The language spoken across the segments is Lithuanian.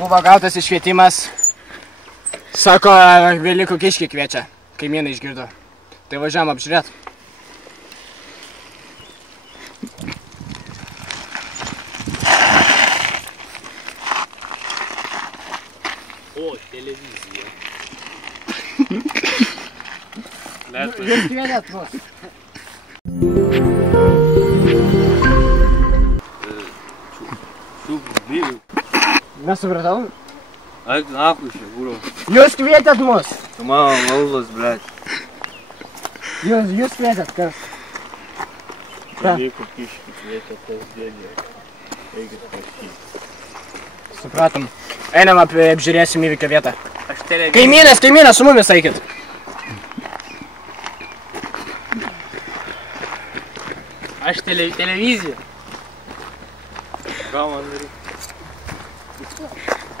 Buvo gautas iškvietimas. Sako, Velykų kiškį kviečia. Kaimynai išgirdo. Tai važiuojam apžiūrėt. O, televizija. Jūs kvietėt mus. Nesupratau? Ай, нахуй ще, буру. Jūs kvietėt mus. Tu mano laulas, blėt. Jūs kvietėt, kas? Velykų kiškį kvietė kasdienį. Eikit prašyti. Supratom. Einam apžiūrėsim įvykio vietą. Aš televiziją. Kaimynas, su mumis eikit. Aš televiziją. Ką man daryti?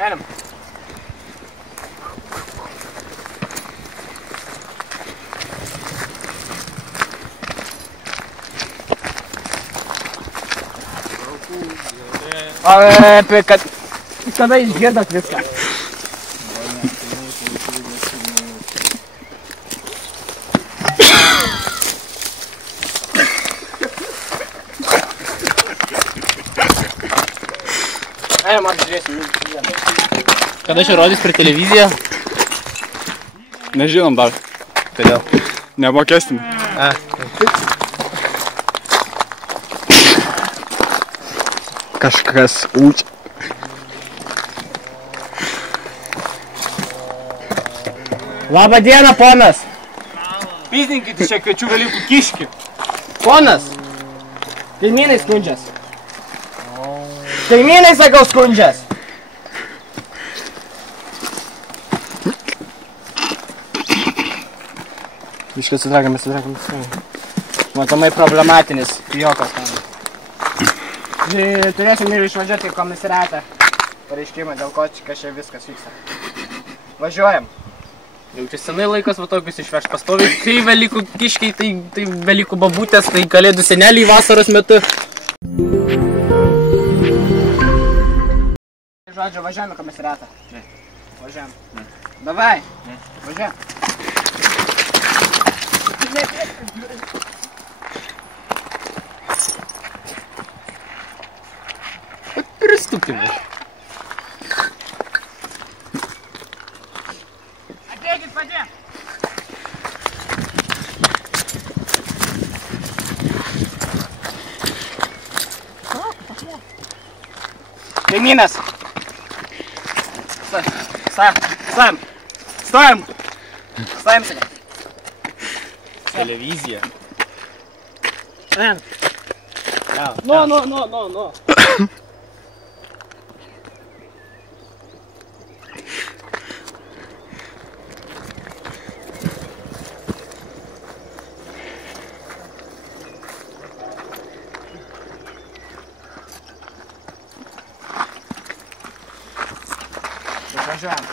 Einam. Kada išgirdot viską? Einam apžiūrėsim. Kada čia rodys per televiziją? Nežinom dar. Kodėl? Neapmokestim. Kažkas ūčia. Labą dieną, ponas. Pizdinkit čia kviečiu Velykų kiškį. Ponas. Kaimynai skundžias. Kaimynai, sakau, skundžias. Biškai atsitraukam. Matomai problematinis juokas ten. Turėsim ir išvažiuoti į komisariatą. Pareiškimą, dėl ko čia viskas vyksta. Važiuojam. Jau čia senai laikas va tokius išveš pastoviai. Kai Velykų kiškiai, tai Velykų babutės, tai Kalėdų seneliai vasaros metu. Žodžiu, važiuojam į komisariatą. Ne. Važiuojam. Ne. Davai. Ne. Važiuojam. Pristupime. Ateikit, padėk. Kaimynas. Stojam. Stojam, sakė. Televizija. No. Važiuojam.